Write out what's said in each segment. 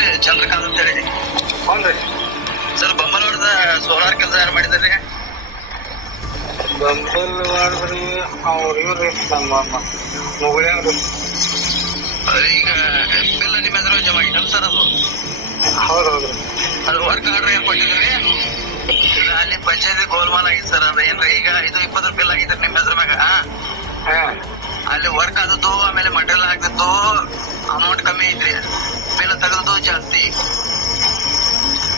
ರೀ ಚಂದ್ರಕಾಂತ್ ಅಂತ ಹೇಳಿ. ಹ್ಞೂ ಸರ್ ಬೊಮ್ಮನವಾಡದ ಸೋಲಾರ್ ಕೆಲಸ ಯಾರು ಮಾಡಿದಾರೆ? ಬಂಬಲ್ ಮಾಡಿದ್ರಿ ಅವ್ರು ಇವ್ರಿ ನಮ್ಮ ಮುಗುಳ್ಯಾನ್ರಿ. ಈಗ ಬಿಲ್ ನಿಮ್ಮ ಹೆಸರು ಜಮಾ ಆಗಿಲ್ಲ ಸರ್ ಅದು? ಹೌದೌದ್ರಿ. ಅದು ವರ್ಕ್ ಆರ್ಡರ್ ಏನ್ ಕೊಟ್ಟಿದ್ರಿ? ಅಲ್ಲಿ ಪಂಚಾಯತಿ ಗೋಲ್ಮಾಲ್ ಆಗಿತ್ತು ಸರ್. ಅದು ಏನ್ರಿ ಈಗ ಇದು 20 ಬಿಲ್ ಆಗಿದ್ರಿ ನಿಮ್ಮ ಹೆಸರು ಮ್ಯಾಗ. ಅಲ್ಲಿ ವರ್ಕ್ ಆದದ್ದು ಆಮೇಲೆ ಮಟೀರಿಯಲ್ ಆಗ್ತಿತ್ತು, ಅಮೌಂಟ್ ಕಮ್ಮಿ ಐತ್ರಿ, ಬಿಲ್ ತೆಗೆದು ಜಾಸ್ತಿ.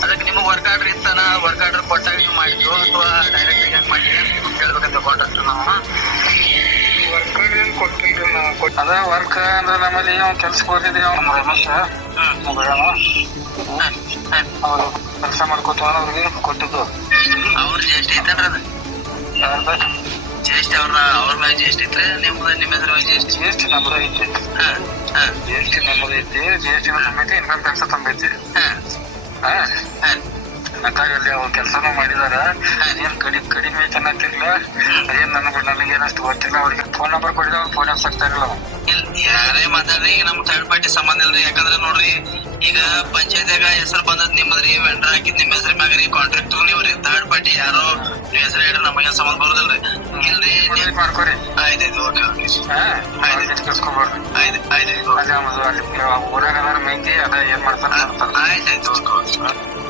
ಅದಕ್ಕೆ ನಿಮಗೆ ವರ್ಕ್ ಆರ್ಡರ್ ಇತ್ತಾನ? ವರ್ಕ್ ಆರ್ಡರ್ ಕೊಟ್ಟಾಗ ನೀವು ಮಾಡಿದ್ರು ಅಥವಾ ಡೈರೆಕ್ಟ್ ಹೆಂಗ್ ಮಾಡಿದ್ರಿ ಅಂತ ಕೇಳ್ಬೇಕಂತ ಕಾಂಟ್ರಾಕ್ಟರ್ ನಾವು. ವರ್ಕ್ ಏನು ಕೊಟ್ಟಿಲ್ರಿ ನಾವು. ಅದ ವರ್ಕ್ ಅಂದ್ರೆ ನಮ್ಮಲ್ಲಿ ಕೆಲ್ಸಕ್ಕೆ ಹೋಗಿದ್ರಿ ನಮ್ಮ ರಮೇಶ್ ಮುಗುಳ್ಯಾನ. ಅವ್ರು ಕೆಲಸ ಮಾಡ್ಕೊತ ಅವ್ರಿಗೆ ಕೊಟ್ಟಿದ್ದು. ಅವ್ರ ಜಿಎಸ್ಟಿ ಐತೇನ್ರಿ ಅದು? ಯಾರ್ದ ಜಿಎಸ್ಟಿ ಅವ್ರ ಮ್ಯಾಗ ಜಿಎಸ್ಟಿ ಇತ್ರಿ? ನಿಮ್ಮ ಹೆಸರು ಜಿಎಸ್ಟಿ? ಜಿಎಸ್ಟಿ ನಮ್ದು ಐತಿ. ಜಿಎಸ್ಟಿ ನಮ್ಮದು ಐತಿ. ಜಿಎಸ್ಟಿ ತಂಬೈತಿ, ಇನ್ಕಮ್ ಟ್ಯಾಕ್ಸ್ ತಂಬೈತಿ. ಹಂಗಾಗಿ ಅವ್ರು ಕೆಲಸನೂ ಮಾಡಿದಾರ. ಏನ್ ಕಡಿಮೆ ಐತೆ ಅನ್ನತ್ತಿಲ್ಲ. ಅದೇನ್ ನನಗೇನಷ್ಟು ಗೊತ್ತಿಲ್ಲ. ಅವ್ರಿಗೆ ಫೋನ್ ನಂಬರ್ ಕೊಟ್ಟಿದ್ರೆ ಅವ್ರು ಫೋನ್ ಹಚ್ಚಾಕ್ತಾ ಇರಲ್ಲ. ಯಾರೇ ಮಾತಾಡ್ರಿ, ಈಗ ನಮ್ ಥರ್ಡ್ ಪಾರ್ಟಿ ಸಂಬಂಧ ಇಲ್ರಿ. ಯಾಕಂದ್ರೆ ನೋಡ್ರಿ, ಈಗ ಪಂಚಾಯತ್ಯಾಗ ಹೆಸರು ಬಂದದ್ ನಿಮ್ಮದ್ರಿ, ವೆಂಡರ್ ಹಾಕಿದ್ ನಿಮ್ಮ ಹೆಸರು ಮ್ಯಾಗ್ರಿ, ಕಾಂಟ್ರಾಕ್ಟರ್ ನೀವ್ರಿ. ಥರ್ಡ್ ಪಾರ್ಟಿ ಯಾರೋ ನೀವ್ ಹೆಸರು ಹೇಳ್ರಿ, ನಮಗೆ ಸಂಬಂಧ ಬರೋದಿಲ್ರಿ. ಇಲ್ರಿ ಮಾಡ್ಕೊರಿ. ಆಯ್ತಾಯ್ತು, ಓಕೆ ಓಕೆ. ಕಳ್ಸ್ಕೊಬಾರ್ರಿ. ಆಯ್ತಾಯ್ತು ಅದೇ ಅಲ್ಲಿ ಊರಾಗ ಮಂದಿ ಅದ ಏನ್ ಮಾಡ್ತಾರ. ಆಯ್ತಾಯ್ತು, ಓಕೆ ಓಕೆ.